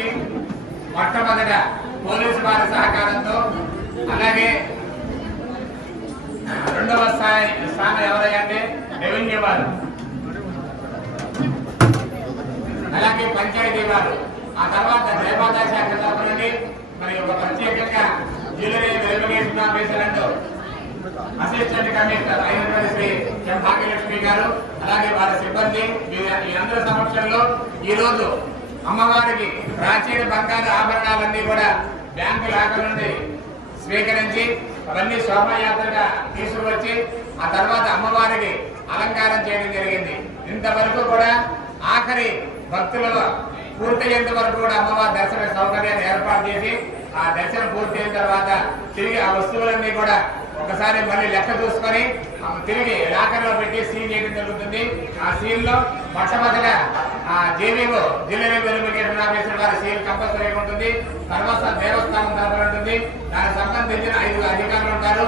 సిబ్బంది మొట్టమొదట పోలీసు వారి సహకారంతో, అలాగే రెండవ స్థానం ఎవరంటే రెవెన్యూ వారు, అలాగే పంచాయతీ వారు, ఆ తర్వాత దేవాదాయ శాఖ తరఫు నుండి మరి ఒక ప్రత్యేకంగా జ్యువెలరీ వెరిఫికేషన్ ఆఫీసర్ అంటూ అసిస్టెంట్ కమిషనర్ అయినటువంటి శ్రీ ఎం భాగ్యలక్ష్మి గారు, అలాగే వారి సిబ్బంది ఈ అందరి సమక్షంలో ఈ రోజు అమ్మవారికి ప్రాచీన బంగారు ఆభరణాలన్నీ కూడా బ్యాంకు లాకర్ నుండి స్వీకరించి అవన్నీ శోభాయాత్రగా తీసుకువచ్చి ఆ తర్వాత అమ్మవారికి అలంకారం చేయడం జరిగింది. ఇంతవరకు కూడా ఆఖరి భక్తులలో పూర్తయ్యేంత వరకు కూడా అమ్మవారి దర్శన సౌకర్యాన్ని ఏర్పాటు చేసి ఆ దర్శనం పూర్తయిన తర్వాత తిరిగి ఆ వస్తువులన్నీ కూడా ఒకసారి మళ్ళీ లెక్క చూసుకొని తిరిగి లాకర్లో పెట్టి సీల్ చేయడం జరుగుతుంది. ఆ సీల్ లో మొట్టమొదట జేవీఓ జ్యువెలరీ వెరిఫికేషన్ ఆఫీసర్ వారి సీల్ కంపల్సరీగా ఉంటుంది. తర్వాత దేవస్థానం తరఫున ఉంటుంది. దానికి సంబంధించిన 5 అధికారులు ఉంటారు.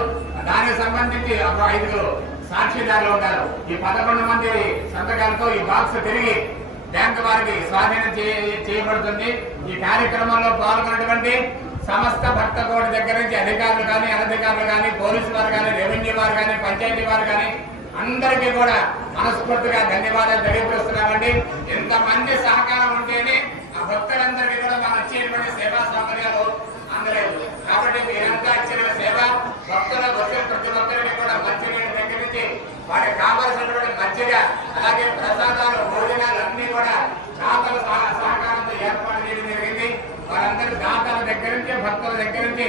దానికి సంబంధించి ఒక 5 సాక్షిదారులు ఉంటారు. ఈ 11 మంది సంతకాలతో ఈ బాక్స్ తిరిగి బ్యాంకు వారికి స్వాధీనం చేయబడుతుంది. ఈ కార్యక్రమంలో పాల్గొన్నటువంటి సమస్త భక్త కోటి దగ్గర నుంచి అధికారులు కానీ, అనధికారులు కానీ, పోలీసు వారు కానీ, రెవెన్యూ వారు కానీ, పంచాయతీ వారు కానీ అందరికీ కూడా మనస్ఫూర్తిగా ధన్యవాదాలు తెలియపరుస్తున్నామండి. ఇంతమంది సహకారం ఉంటేనే ఆ భక్తులందరికీ కూడా మనం ఇచ్చేటువంటి సేవా సౌకర్యాలు అందలేదు. కాబట్టి మీరంతా ఇచ్చిన సేవ భక్తులకు వచ్చే ప్రతి ఒక్కరికి కూడా మంచినీటి దగ్గర నుంచి వాటికి కావలసినటువంటి మజ్జిగ, అలాగే ప్రసాదాలు, భోజనాలు అన్ని కూడా దాతల సహకారంతో ఏర్పాటు చేయడం జరిగింది. వారందరి దాతల దగ్గర నుంచి, భక్తుల దగ్గర నుంచి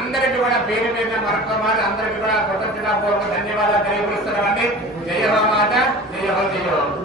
అందరికీ కూడా పేరు పేరున మరొకమారు అందరికీ కూడా కృతజ్ఞతాపూర్వక ధన్యవాదాలు తెలియపరుస్తున్నామండి. జయ హో మాత, జయ హో జయ హో.